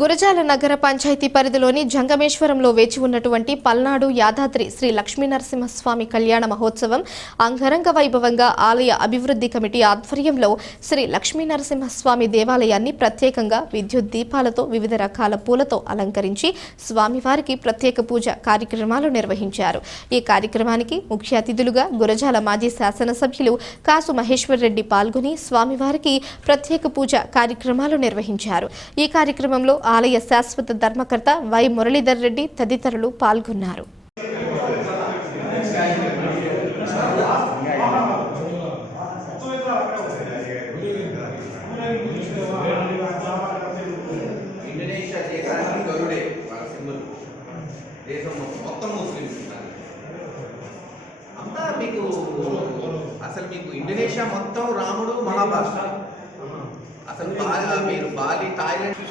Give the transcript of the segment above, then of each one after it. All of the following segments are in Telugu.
గురజాల నగర పంచాయతీ పరిధిలోని జంగమేశ్వరంలో వేచి ఉన్నటువంటి పల్నాడు యాదాద్రి శ్రీ లక్ష్మీనరసింహస్వామి కళ్యాణ మహోత్సవం అంగరంగ వైభవంగా ఆలయ అభివృద్ధి కమిటీ ఆధ్వర్యంలో శ్రీ లక్ష్మీనరసింహస్వామి దేవాలయాన్ని ప్రత్యేకంగా విద్యుత్ దీపాలతో వివిధ రకాల పూలతో అలంకరించి స్వామివారికి ప్రత్యేక పూజ కార్యక్రమాలు నిర్వహించారు। ఈ కార్యక్రమానికి ముఖ్య అతిథులుగా గురజాల మాజీ శాసనసభ్యులు కాసు మహేశ్వర్ రెడ్డి పాల్గొని స్వామివారికి ప్రత్యేక పూజ కార్యక్రమాలు నిర్వహించారు। ఈ కార్యక్రమంలో ఆలయ శాశ్వత ధర్మకర్త వై మురళీధర్ రెడ్డి తదితరులు పాల్గొన్నారు। అసలు మీకు ఇండోనేషియా మొత్తం రాముడు మహాభారత అసలు మీరు బాలి థాయిలాండ్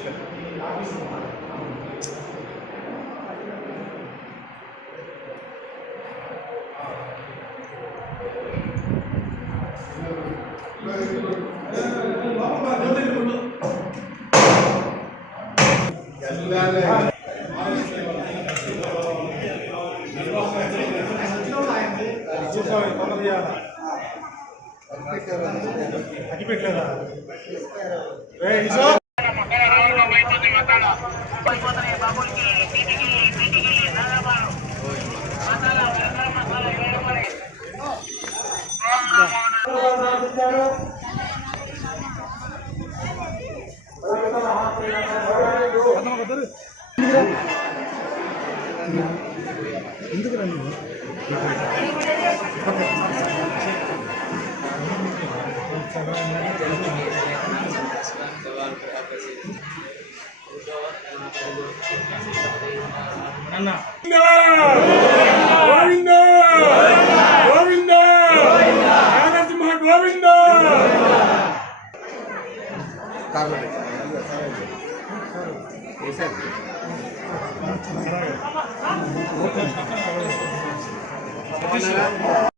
ఎందుకు రండి Gracias.